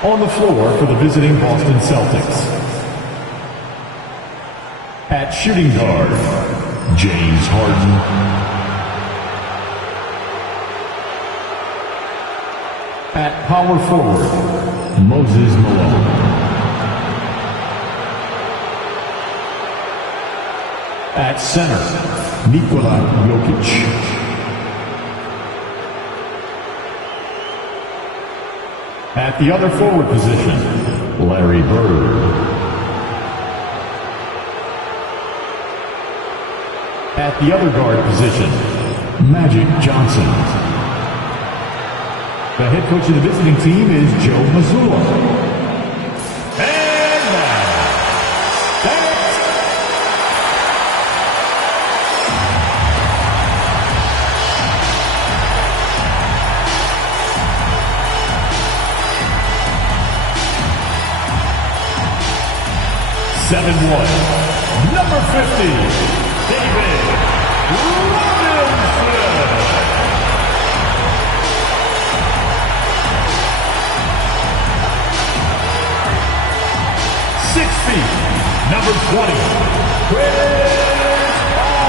On the floor for the visiting Boston Celtics. At shooting guard, James Harden. At power forward, Moses Malone. At center, Nikola Jokic. At the other forward position, Larry Bird. At the other guard position, Magic Johnson. The head coach of the visiting team is Joe Mazzulla. And now, Seven one, number 50, David Robinson. 6 feet, number 20, Chris Paul.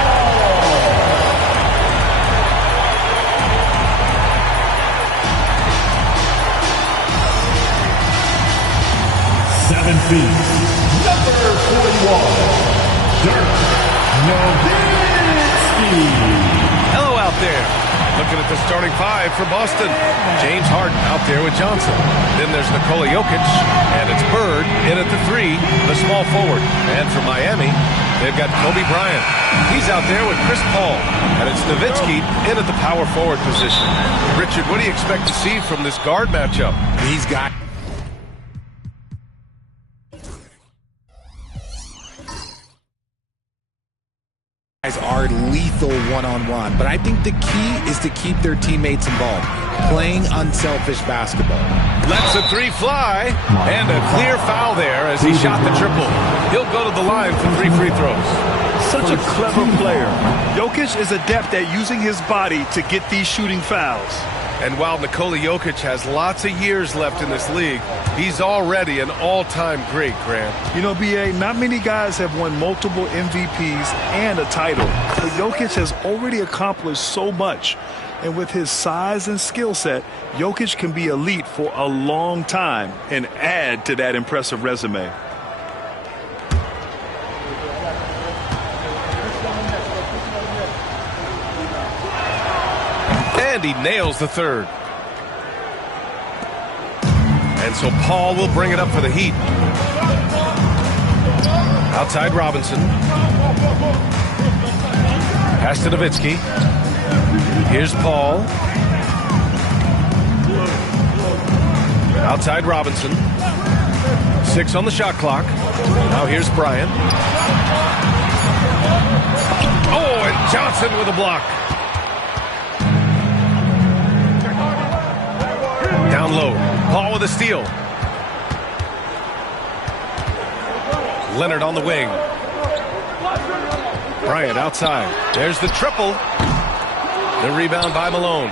7 feet. Number 41, Dirk Nowitzki. Hello out there. Looking at the starting five for Boston. James Harden out there with Johnson. Then there's Nikola Jokic, and it's Bird in at the 3, the small forward. And for Miami, they've got Kobe Bryant. He's out there with Chris Paul, and it's Nowitzki in at the power forward position. Richard, what do you expect to see from this guard matchup? He's got are lethal one-on-one, but I think the key is to keep their teammates involved, playing unselfish basketball. Lets a 3 fly, and a clear foul there as he shot the triple. He'll go to the line for 3 free throws. Such a clever player. Jokic is adept at using his body to get these shooting fouls. And while Nikola Jokic has lots of years left in this league, he's already an all-time great, Grant. You know, B.A., not many guys have won multiple MVPs and a title. But Jokic has already accomplished so much. And with his size and skill set, Jokic can be elite for a long time and add to that impressive resume. And he nails the third. And so Paul will bring it up for the Heat. Outside Robinson. Pass to Nowitzki. Here's Paul. Outside Robinson. 6 on the shot clock. Now here's Bryant. Oh, and Johnson with a block. Down low. Paul with a steal. Leonard on the wing. Bryant outside. There's the triple. The rebound by Malone.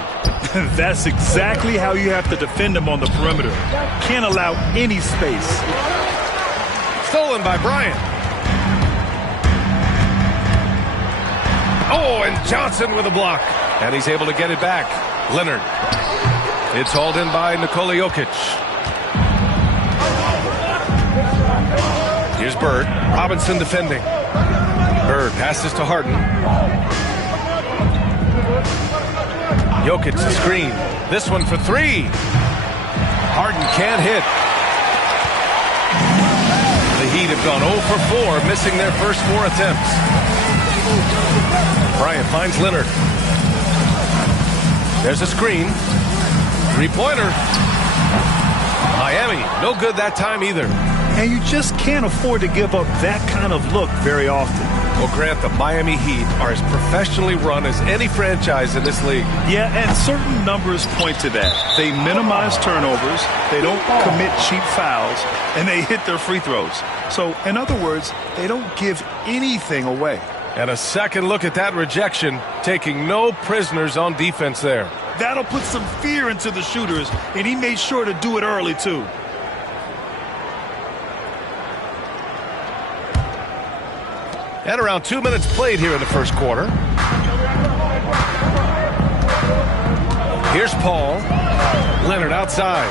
That's exactly how you have to defend him on the perimeter. Can't allow any space. Stolen by Bryant. Oh, and Johnson with a block. And he's able to get it back. Leonard. It's hauled in by Nikola Jokic. Here's Bird. Robinson defending. Bird passes to Harden. Jokic the screen. This one for 3. Harden can't hit. The Heat have gone 0 for 4, missing their first 4 attempts. Bryant finds Leonard. There's a screen. 3-pointer. Miami, no good that time either. And you just can't afford to give up that kind of look very often. Well, Grant, the Miami Heat are as professionally run as any franchise in this league. Yeah, and certain numbers point to that. They minimize turnovers, they don't commit cheap fouls, and they hit their free throws. So, in other words, they don't give anything away. And a second look at that rejection, taking no prisoners on defense there. That'll put some fear into the shooters, and he made sure to do it early, too. And around 2 minutes played here in the first quarter. Here's Paul. Leonard outside.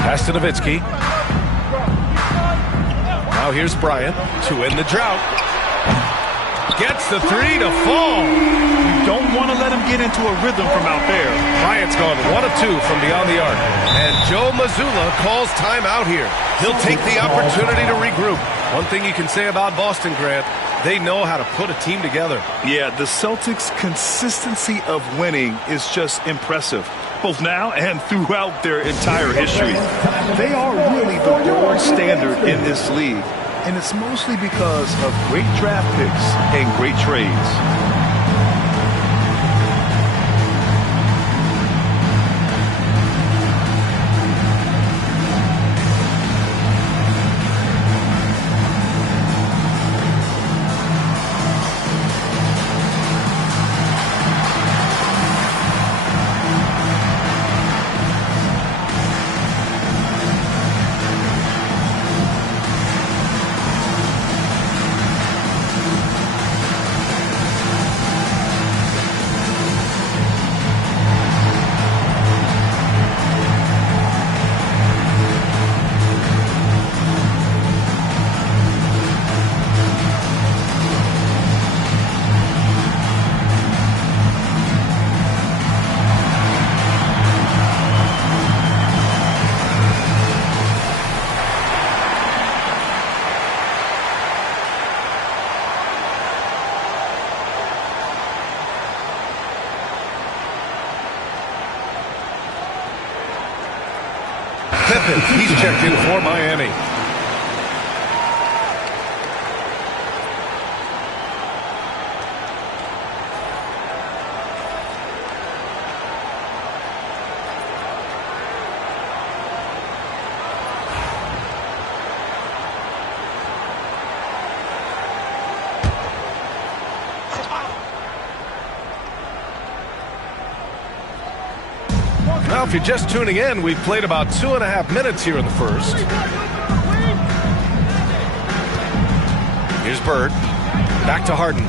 Pass to Nowitzki. Now here's Bryant to end the drought. Gets the three to fall. You don't want to let him get into a rhythm from out there. Bryant's gone 1 of 2 from beyond the arc. And Joe Mazzulla calls timeout here. He'll take the opportunity to regroup. One thing you can say about Boston, Grant, they know how to put a team together. Yeah, the Celtics' consistency of winning is just impressive, both now and throughout their entire history. They are really the gold standard in this league, and it's mostly because of great draft picks and great trades. He's checked in for Miami. Now, if you're just tuning in, we've played about 2.5 minutes here in the first. Here's Bird. Back to Harden.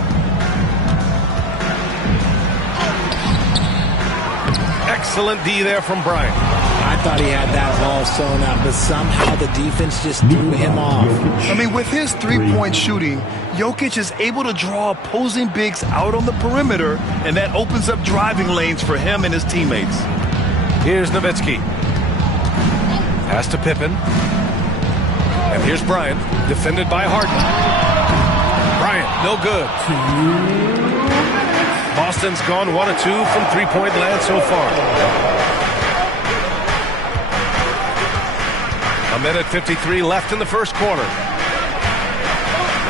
Excellent D there from Bryant. I thought he had that ball sewn up, but somehow the defense just threw him off. I mean, with his three-point shooting, Jokic is able to draw opposing bigs out on the perimeter, and that opens up driving lanes for him and his teammates. Here's Nowitzki. Pass to Pippen. And here's Bryant, defended by Harden. Bryant, no good. Boston's gone 1 of 2 from three-point land so far. 1:53 left in the first quarter.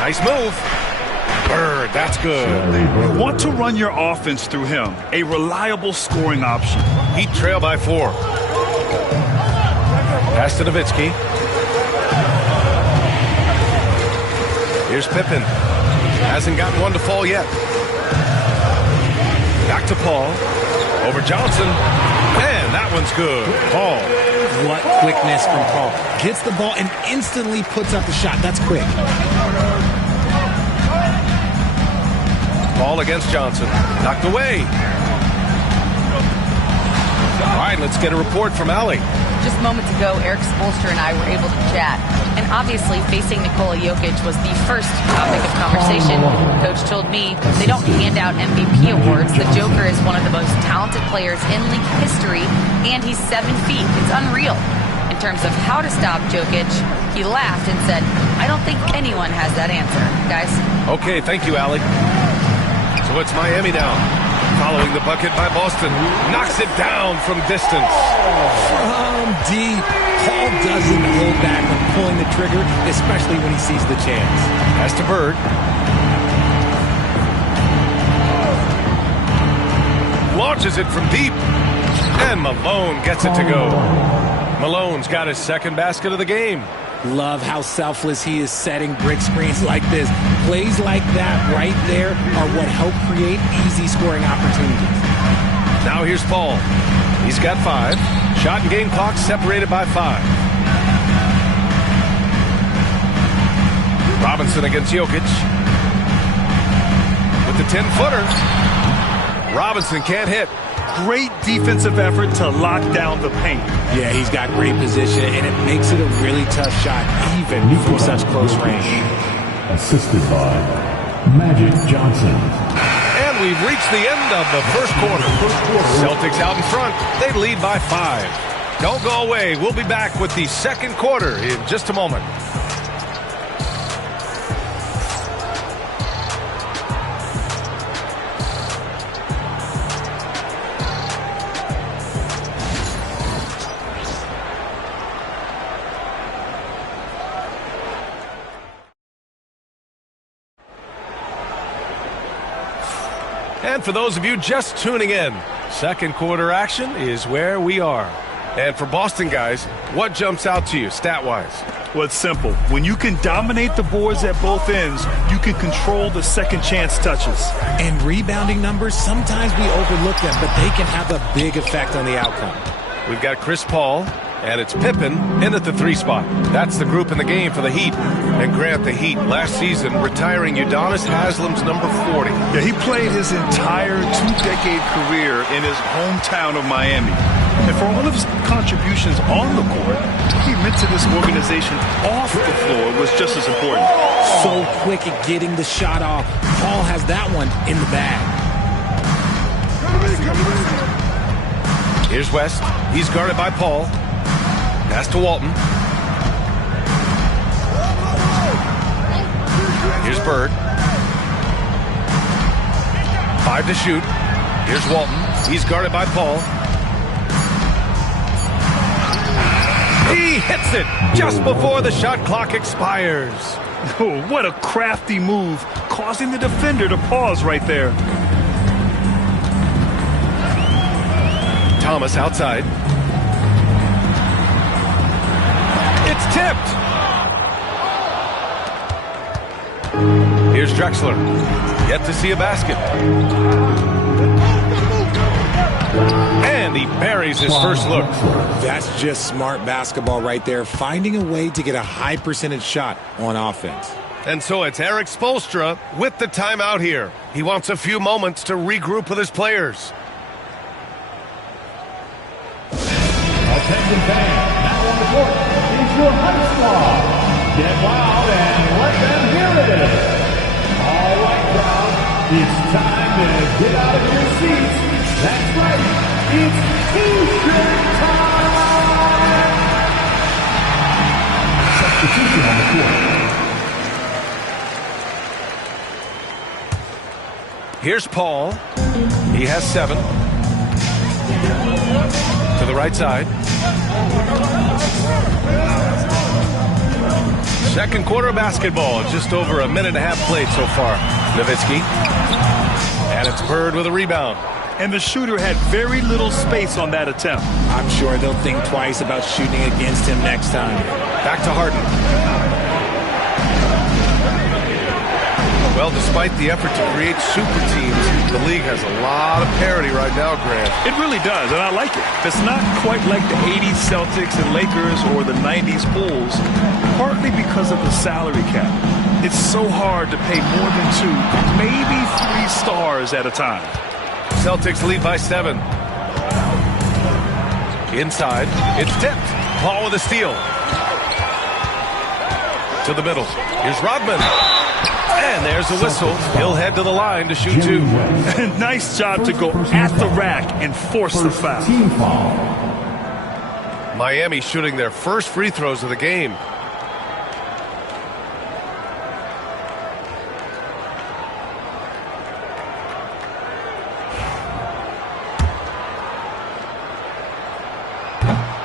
Nice move. Bird, that's good. You want to run your offense through him, a reliable scoring option. Heat trail by 4. Pass to Nowitzki. Here's Pippen. Hasn't got one to fall yet. Back to Paul. Over Johnson. Man, that one's good. Paul. What quickness from Paul. Gets the ball and instantly puts up the shot. That's quick. Ball against Johnson. Knocked away. All right, let's get a report from Allie. Just moments ago, Eric Spoelstra and I were able to chat. And obviously, facing Nikola Jokic was the first topic of conversation. Coach told me they don't hand out MVP awards. The Joker is one of the most talented players in league history, and he's 7 feet. It's unreal. In terms of how to stop Jokic, he laughed and said, I don't think anyone has that answer, guys. Okay, thank you, Allie. So it's Miami now. Following the bucket by Boston. Knocks it down from distance. From deep. Paul doesn't hold back when pulling the trigger, especially when he sees the chance. Pass to Bird. Launches it from deep. And Malone gets it to go. Malone's got his second basket of the game. Love how selfless he is setting brick screens like this. Plays like that right there are what help create easy scoring opportunities. Now here's Paul. He's got 5. Shot and game clock separated by 5. Robinson against Jokic. With the 10-footer. Robinson can't hit. Great defensive effort to lock down the paint. Yeah, he's got great position, and it makes it a really tough shot, even from such close range. Assisted by Magic Johnson. And we've reached the end of the first quarter. Celtics out in front. They lead by 5. Don't go away. We'll be back with the second quarter in just a moment. And for those of you just tuning in, second quarter action is where we are. And for Boston guys, what jumps out to you stat-wise? Well, it's simple. When you can dominate the boards at both ends, you can control the second chance touches. And rebounding numbers, sometimes we overlook them, but they can have a big effect on the outcome. We've got Chris Paul, and it's Pippen in at the 3 spot. That's the group in the game for the Heat. And Grant, the Heat, last season retiring Udonis Haslam's number 40. Yeah, he played his entire 2-decade career in his hometown of Miami. And for all of his contributions on the court, what he meant to this organization off the floor was just as important. So quick at getting the shot off. Paul has that one in the bag. Here's West. He's guarded by Paul. Pass to Walton. Here's Bird. 5 to shoot. Here's Walton. He's guarded by Paul. He hits it just before the shot clock expires. Oh, what a crafty move, causing the defender to pause right there. Thomas outside. It's tipped. Here's Drexler. Yet to see a basket. And he buries his first look. That's just smart basketball right there, finding a way to get a high percentage shot on offense. And so it's Eric Spoelstra with the timeout here. He wants a few moments to regroup with his players. Attention fans, now on the court is your hype squad. Get loud and let them hear it. All right, crowd, it's time to get out of your seats. That's right, it's T-shirt time. Substitution on the court. Here's Paul. He has 7. To the right side. Second quarter of basketball. Just over a minute and a half played so far. Nowitzki. And it's Bird with a rebound. And the shooter had very little space on that attempt. I'm sure they'll think twice about shooting against him next time. Back to Harden. Well, despite the effort to create super teams, the league has a lot of parity right now, Grant. It really does, and I like it. It's not quite like the 80s Celtics and Lakers or the 90s Bulls, partly because of the salary cap. It's so hard to pay more than 2, maybe 3 stars at a time. Celtics lead by 7. Inside, it's tipped. Paul with a steal. To the middle. Here's Rodman. And there's a whistle. He'll head to the line to shoot 2. Nice job to go at the rack and force the foul. Team foul. Miami shooting their first free throws of the game.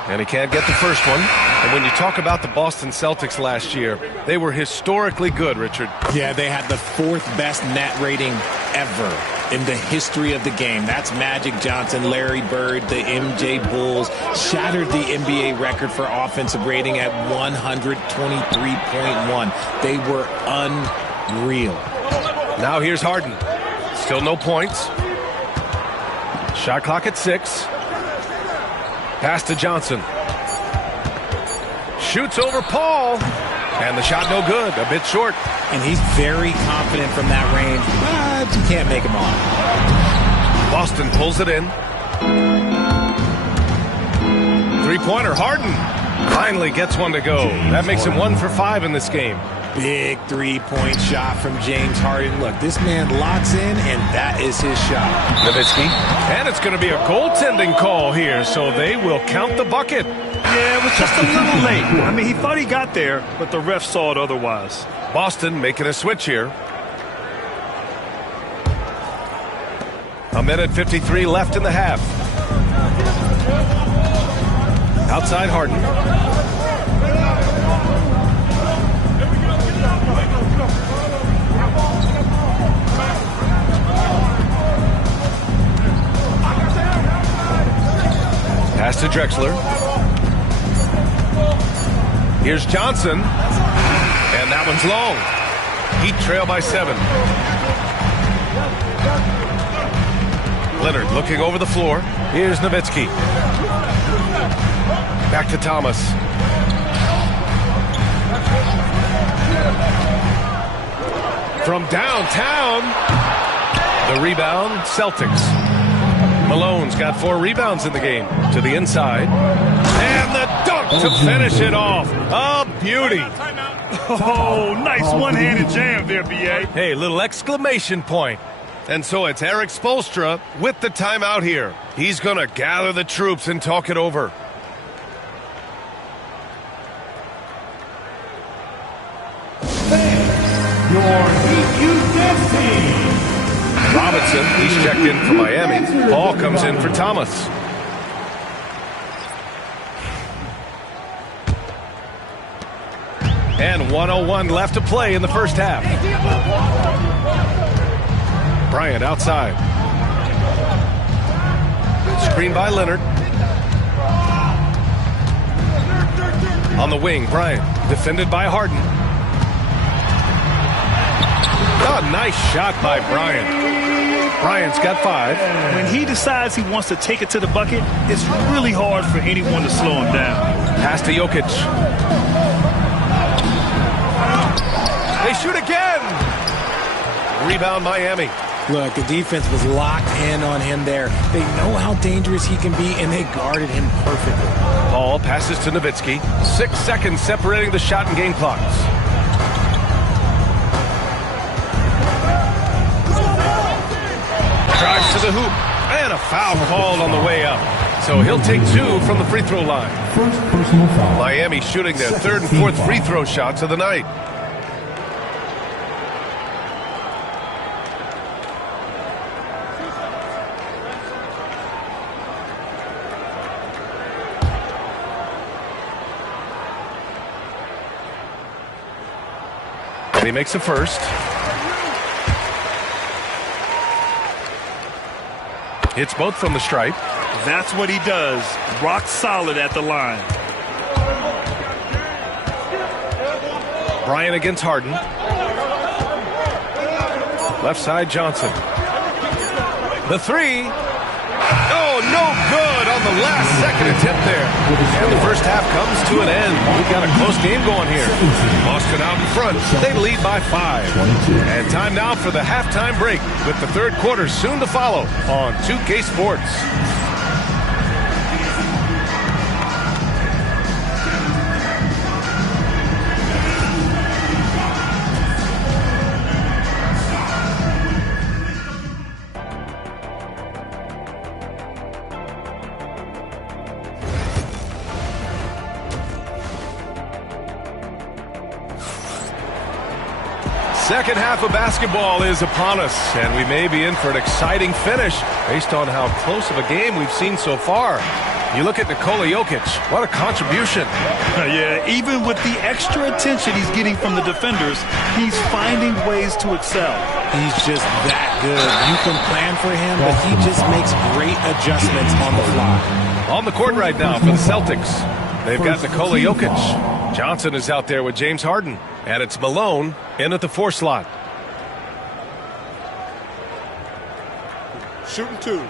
And he can't get the first one. And when you talk about the Boston Celtics last year, they were historically good, Richard. Yeah, they had the 4th best net rating ever in the history of the game. That's Magic Johnson, Larry Bird, the MJ Bulls. Shattered the NBA record for offensive rating at 123.1. They were unreal. Now here's Harden. Still no points. Shot clock at 6. Pass to Johnson. Shoots over Paul. And the shot no good, a bit short. And he's very confident from that range, but you can't make him on. Boston pulls it in. Three-pointer, Harden finally gets one to go. That makes him 1 for 5 in this game. Big three-point shot from James Harden. Look, this man locks in, and that is his shot. Nowitzki. And it's going to be a goaltending call here, so they will count the bucket. Yeah, it was just a little late. I mean, he thought he got there, but the ref saw it otherwise. Boston making a switch here. A minute 53 left in the half. Outside Harden. Pass to Drexler. Here's Johnson. And that one's long. Heat trail by 7. Leonard looking over the floor. Here's Nowitzki. Back to Thomas. From downtown. The rebound, Celtics. Malone's got 4 rebounds in the game. To the inside. And the dunk to finish it off. A beauty. Oh, nice one-handed jam there, B.A. Hey, little exclamation point. And so it's Eric Spoelstra with the timeout here. He's going to gather the troops and talk it over. Your Heat team. Robinson, he's checked in for Miami. Ball comes in for Thomas. And 1:01 left to play in the first half. Bryant outside. Screen by Leonard. On the wing, Bryant. Defended by Harden. Oh, nice shot by Bryant. Bryant's got 5. When he decides he wants to take it to the bucket, it's really hard for anyone to slow him down. Pass to Jokic. They shoot again. Rebound Miami. Look, the defense was locked in on him there. They know how dangerous he can be, and they guarded him perfectly. Ball passes to Nowitzki. 6 seconds separating the shot and game clocks. Drives to the hoop. And a foul called on the way up. So he'll take 2 from the free throw line. First personal foul. Miami shooting their 3rd and 4th free throw shots of the night. And he makes the first. Hits both from the stripe. That's what he does. Rock solid at the line. Bryant against Harden. Left side Johnson. The 3. Oh, no good on the last second attempt there. And the first half comes to an end. We've got a close game going here. Boston out in front. They lead by 5. And time now for the halftime break with the 3rd quarter soon to follow on 2K Sports. Second half of basketball is upon us, and we may be in for an exciting finish based on how close of a game we've seen so far. You look at Nikola Jokic, what a contribution. Yeah, even with the extra attention he's getting from the defenders, he's finding ways to excel. He's just that good. You can plan for him, but he just makes great adjustments on the fly. On the court right now for the Celtics, they've got Nikola Jokic. Johnson is out there with James Harden. And it's Malone in at the 4 slot. Shooting 2.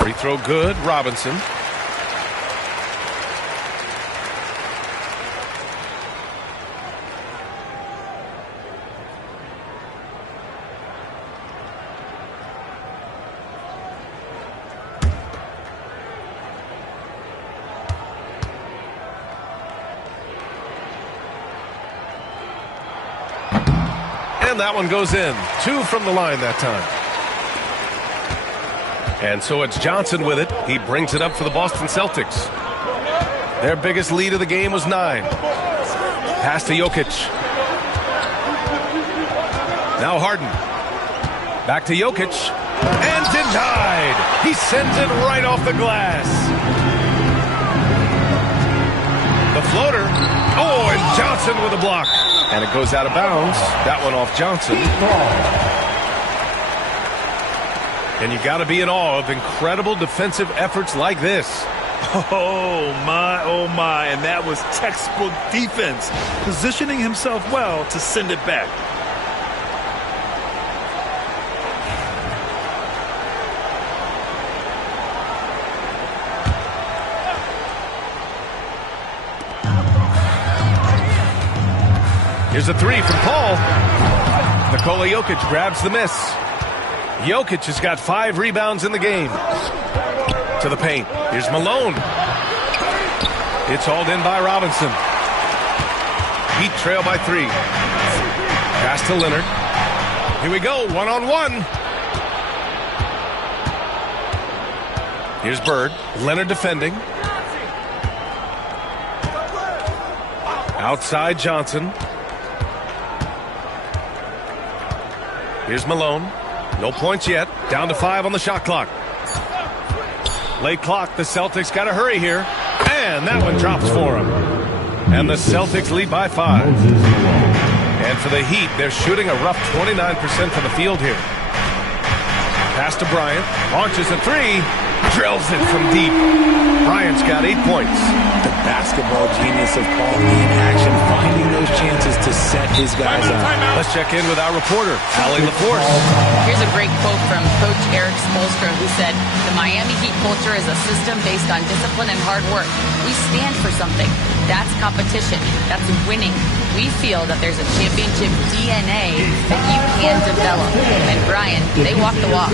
Free throw good. Robinson. And that one goes in. 2 from the line that time. And so it's Johnson with it. He brings it up for the Boston Celtics. Their biggest lead of the game was 9. Pass to Jokic. Now Harden. Back to Jokic. And denied. He sends it right off the glass. The floater. Oh, and Johnson with a block. And it goes out of bounds. That one off Johnson. And you got to be in awe of incredible defensive efforts like this. Oh, my. And that was textbook defense. Positioning himself well to send it back. Here's a 3 from Paul. Nikola Jokic grabs the miss. Jokic has got 5 rebounds in the game. To the paint. Here's Malone. It's hauled in by Robinson. Heat trail by 3. Pass to Leonard. Here we go, 1-on-1. Here's Bird. Leonard defending. Outside Johnson. Here's Malone. No points yet. Down to 5 on the shot clock. Late clock. The Celtics got to hurry here. And that one drops for them. And the Celtics lead by 5. And for the Heat, they're shooting a rough 29% from the field here. Pass to Bryant. Launches a 3. Drills it from deep. Bryant's got 8 points. The basketball genius of Paul in action, finding those chances to set his guys up. Let's check in with our reporter, Allie LaForce. Here's a great quote from Coach Eric Spoelstra, who said, "The Miami Heat culture is a system based on discipline and hard work. We stand for something. That's competition. That's winning. We feel that there's a championship DNA that you can develop." And Brian, they walk the walk.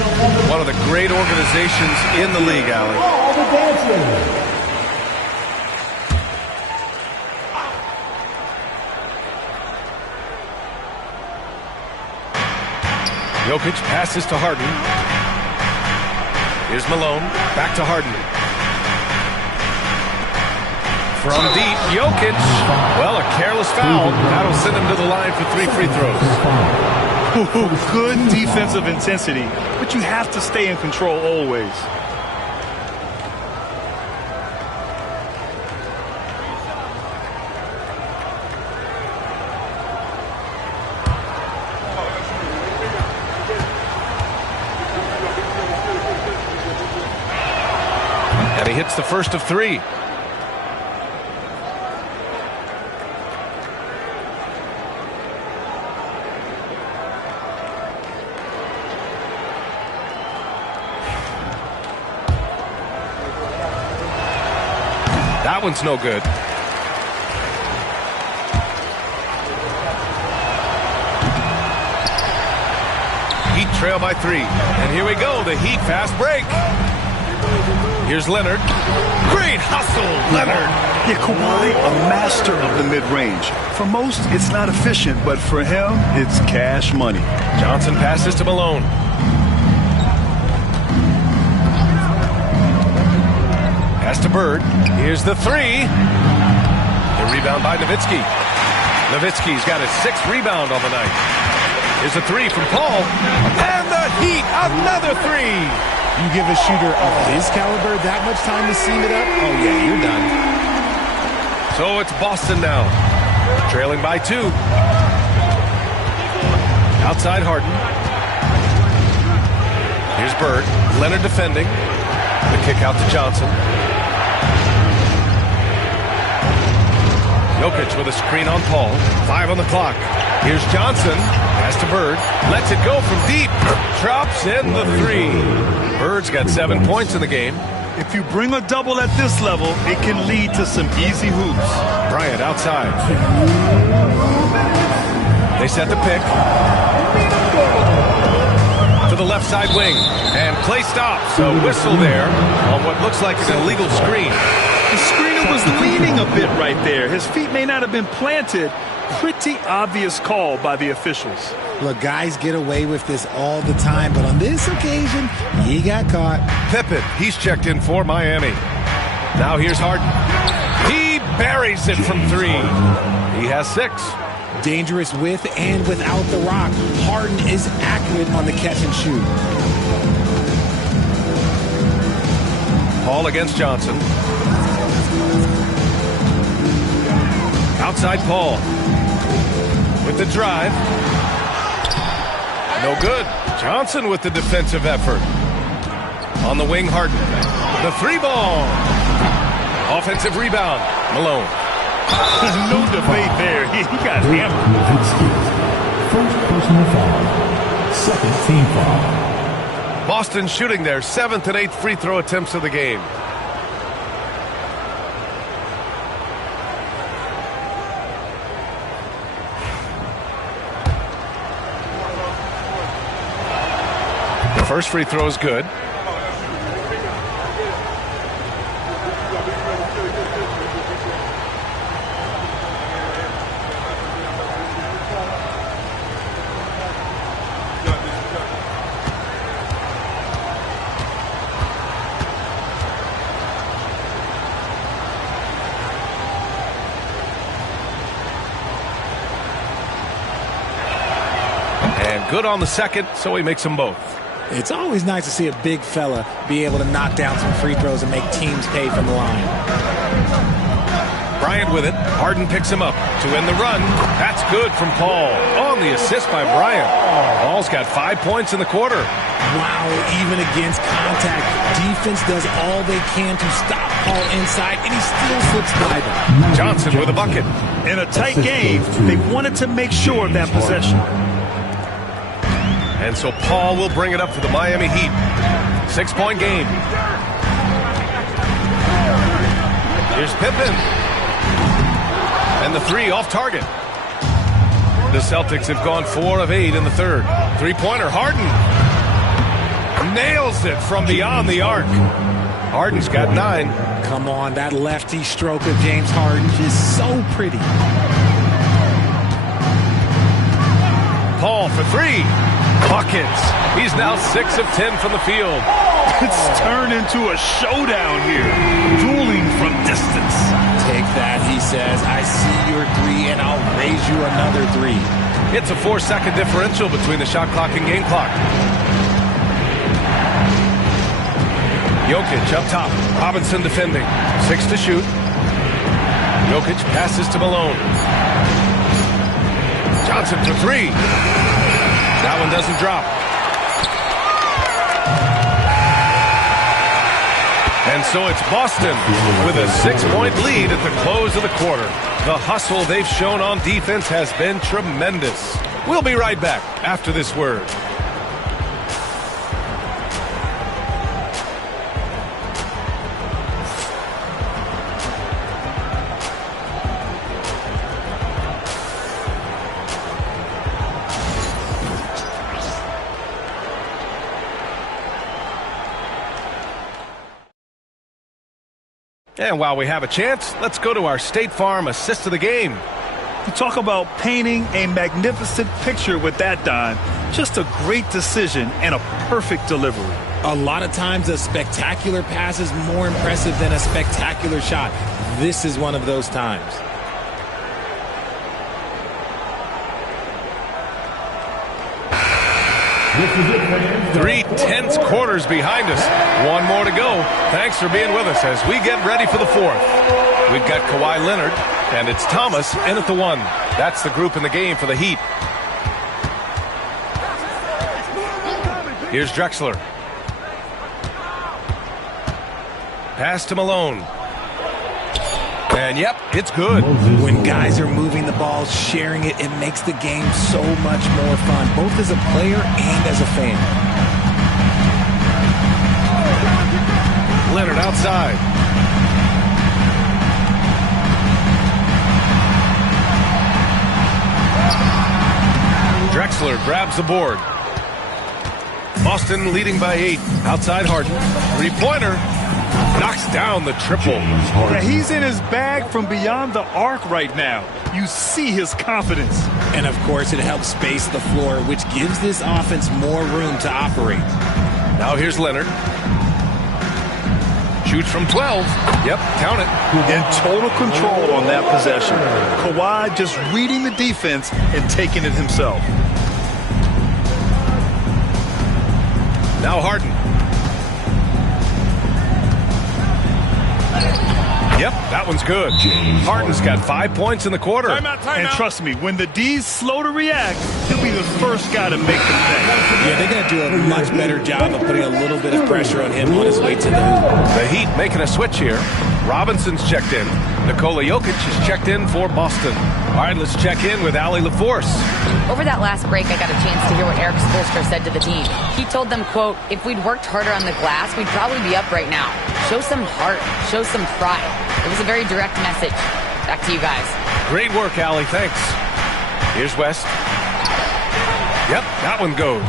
One of the great organizations in the league, Allie. All the dancers. Jokic passes to Harden. Here's Malone. Back to Harden. From deep, Jokic. Well, a careless foul. That'll send him to the line for 3 free throws. Good defensive intensity, but you have to stay in control always. And he hits the first of 3. That one's no good. Heat trail by 3. And here we go, the Heat fast break. Here's Leonard. Great hustle, Leonard. Yeah, Kawhi, a master of the mid-range. For most, it's not efficient, but for him, it's cash money. Johnson passes to Malone. Pass to Bird. Here's the 3. The rebound by Nowitzki. Nowitzki's got his 6th rebound on the night. Here's a 3 from Paul. And the Heat, another 3. You give a shooter of his caliber that much time to seam it up? Oh, yeah, you're done. So it's Boston now, trailing by 2. Outside Harden. Here's Bird. Leonard defending. The kick out to Johnson. Jokic with a screen on Paul. 5 on the clock. Here's Johnson. Pass to Bird. Lets it go from deep. Drops in the 3. Bird's got 7 points in the game. If you bring a double at this level, it can lead to some easy hoops. Bryant outside. They set the pick. To the left side wing. And play stops. A whistle there on what looks like an illegal screen. The screener was leaning a bit right there. His feet may not have been planted. Pretty obvious call by the officials. Look, guys get away with this all the time, but on this occasion, he got caught. Pippen, he's checked in for Miami. Now here's Harden. He buries it from 3. He has 6. Dangerous with and without the rock. Harden is accurate on the catch and shoot. Paul against Johnson. Outside Paul. With the drive. No good. Johnson with the defensive effort. On the wing, Harden. The 3-ball. Offensive rebound. Malone. No debate there. He got hammered. First personal foul. Second team foul. Boston shooting their 7th and 8th free throw attempts of the game. The first free throw is good. Good on the second, so he makes them both. It's always nice to see a big fella be able to knock down some free throws and make teams pay from the line. Bryant with it. Harden picks him up to end the run. That's good from Paul. On the assist by Bryant. Paul's got 5 points in the quarter. Wow, even against contact, defense does all they can to stop Paul inside, and he still slips by them. Johnson with a bucket. In a tight game, they wanted to make sure of that possession. And so Paul will bring it up for the Miami Heat. 6-point game. Here's Pippen. And the 3 off target. The Celtics have gone 4 of 8 in the third. 3-pointer, Harden. Nails it from beyond the arc. Harden's got 9. Come on, that lefty stroke of James Harden is so pretty. Paul for 3. Buckets. He's now 6 of 10 from the field. It's turned into a showdown here. Dueling from distance. Take that, he says. I see your 3, and I'll raise you another 3. It's a 4-second differential between the shot clock and game clock. Jokic up top. Robinson defending. 6 to shoot. Jokic passes to Malone. Johnson for 3. That one doesn't drop. And so it's Boston with a 6-point lead at the close of the quarter. The hustle they've shown on defense has been tremendous. We'll be right back after this word. And while we have a chance, let's go to our State Farm assist of the game. You talk about painting a magnificent picture with that dime. Just a great decision and a perfect delivery. A lot of times a spectacular pass is more impressive than a spectacular shot. This is one of those times. Three tense quarters behind us. One more to go. Thanks for being with us as we get ready for the fourth. We've got Kawhi Leonard, and it's Thomas in at the 1. That's the group in the game for the Heat. Here's Drexler. And yep, it's good. When guys are moving the ball, sharing it, it makes the game so much more fun, both as a player and as a fan. Leonard outside. Drexler grabs the board. Boston leading by 8. Outside Harden. Three-pointer. Knocks down the triple. Yeah, he's in his bag from beyond the arc right now. You see his confidence. And, of course, it helps space the floor, which gives this offense more room to operate. Now here's Leonard. Shoots from 12. Yep, count it. In total control on that possession. Kawhi just reading the defense and taking it himself. Now Harden. Yep, that one's good. Harden's got 5 points in the quarter. And trust me, when the D's slow to react, he'll be the first guy to make the pay. Yeah, they're going to do a much better job of putting a little bit of pressure on him on his way to the hoop. The Heat making a switch here. Robinson's checked in. Nikola Jokic is checked in for Boston. All right, let's check in with Allie LaForce. Over that last break, I got a chance to hear what Eric Spoelstra said to the team. He told them, quote, if we'd worked harder on the glass, we'd probably be up right now. Show some heart. Show some pride. It was a very direct message. Back to you guys. Great work, Allie. Thanks. Here's West. Yep, that one goes.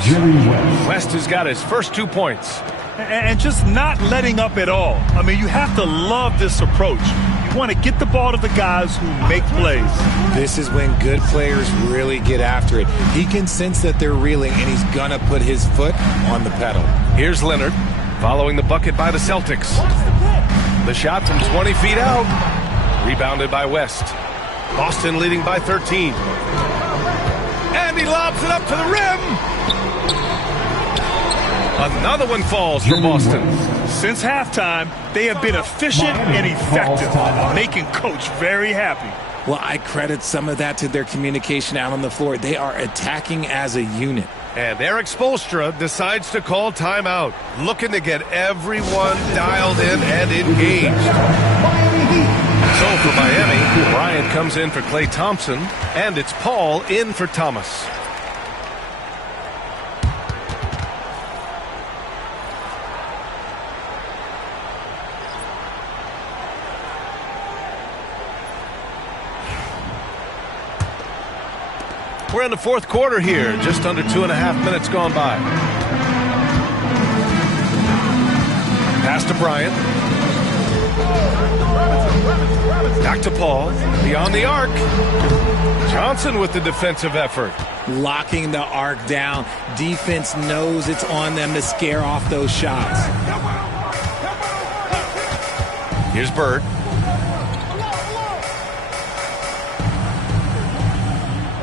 West has got his first 2 points. And just not letting up at all. I mean, you have to love this approach. You want to get the ball to the guys who make plays. This is when good players really get after it. He can sense that they're reeling, and he's going to put his foot on the pedal. Here's Leonard, following the bucket by the Celtics. The shot from 20 feet out. Rebounded by West. Boston leading by 13. And he lobs it up to the rim. Another one falls for Boston. Since halftime, they have been efficient and effective, making Coach very happy. Well, I credit some of that to their communication out on the floor. They are attacking as a unit. And Eric Spoelstra decides to call timeout, looking to get everyone dialed in and engaged. So for Miami, Bryant comes in for Klay Thompson, and it's Paul in for Thomas. We're in the fourth quarter here, just under 2.5 minutes gone by. Pass to Bryant. Back to Paul. Beyond the arc. Johnson with the defensive effort. Locking the arc down. Defense knows it's on them to scare off those shots. Here's Bird.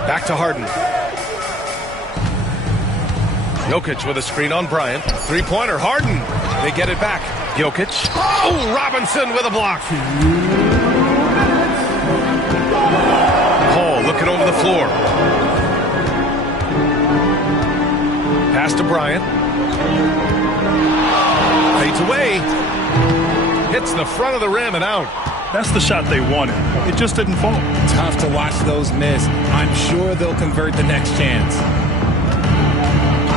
Back to Harden. Jokic with a screen on Bryant. Three-pointer, Harden. They get it back. Jokic. Oh, Robinson with a block. Paul looking over the floor. Pass to Bryant. Fades away. Hits the front of the rim and out. That's the shot they wanted. It just didn't fall. Tough to watch those miss. I'm sure they'll convert the next chance.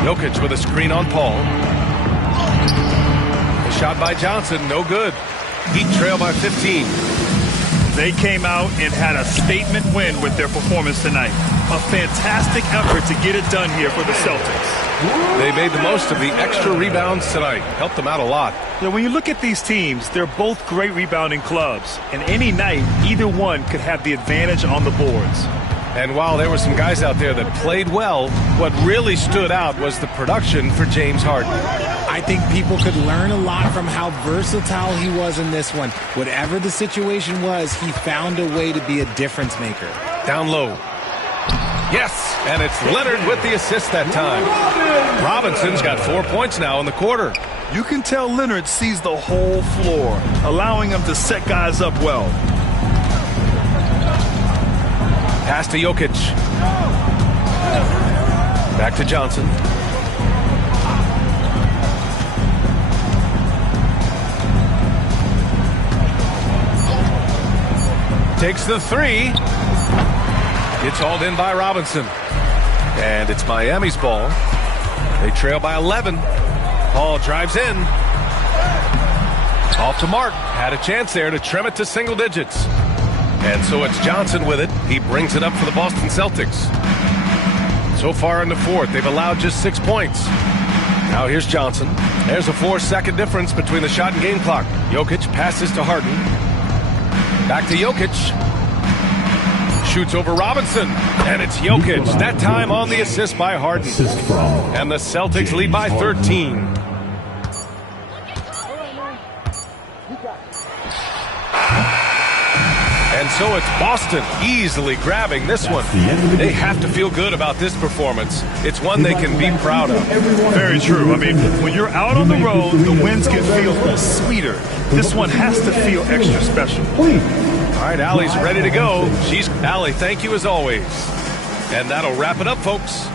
Jokic with a screen on Paul. A shot by Johnson, no good. Heat trail by 15. They came out and had a statement win with their performance tonight. A fantastic effort to get it done here for the Celtics. They made the most of the extra rebounds tonight. Helped them out a lot. Yeah, when you look at these teams, they're both great rebounding clubs. And any night, either one could have the advantage on the boards. And while there were some guys out there that played well, what really stood out was the production for James Harden. I think people could learn a lot from how versatile he was in this one. Whatever the situation was, he found a way to be a difference maker. Down low. Yes, and it's Leonard with the assist that time. Robinson's got 4 points now in the quarter. You can tell Leonard sees the whole floor, allowing him to set guys up well. Pass to Jokic. Back to Johnson. takes the three. Gets hauled in by Robinson. And it's Miami's ball. They trail by 11. Paul drives in. Off to Mark. Had a chance there to trim it to single digits. And so it's Johnson with it. He brings it up for the Boston Celtics. So far in the fourth, they've allowed just 6 points. Now here's Johnson. There's a 4-second difference between the shot and game clock. Jokic passes to Harden. Back to Jokic. Shoots over Robinson. And it's Jokic. That time on the assist by Harden. And the Celtics lead by 13. And so it's Boston easily grabbing this one. They have to feel good about this performance. It's one they can be proud of. Very true. I mean, when you're out on the road, the wins can feel sweeter. This one has to feel extra special. All right, Allie's ready to go. Allie, thank you as always. And that'll wrap it up, folks.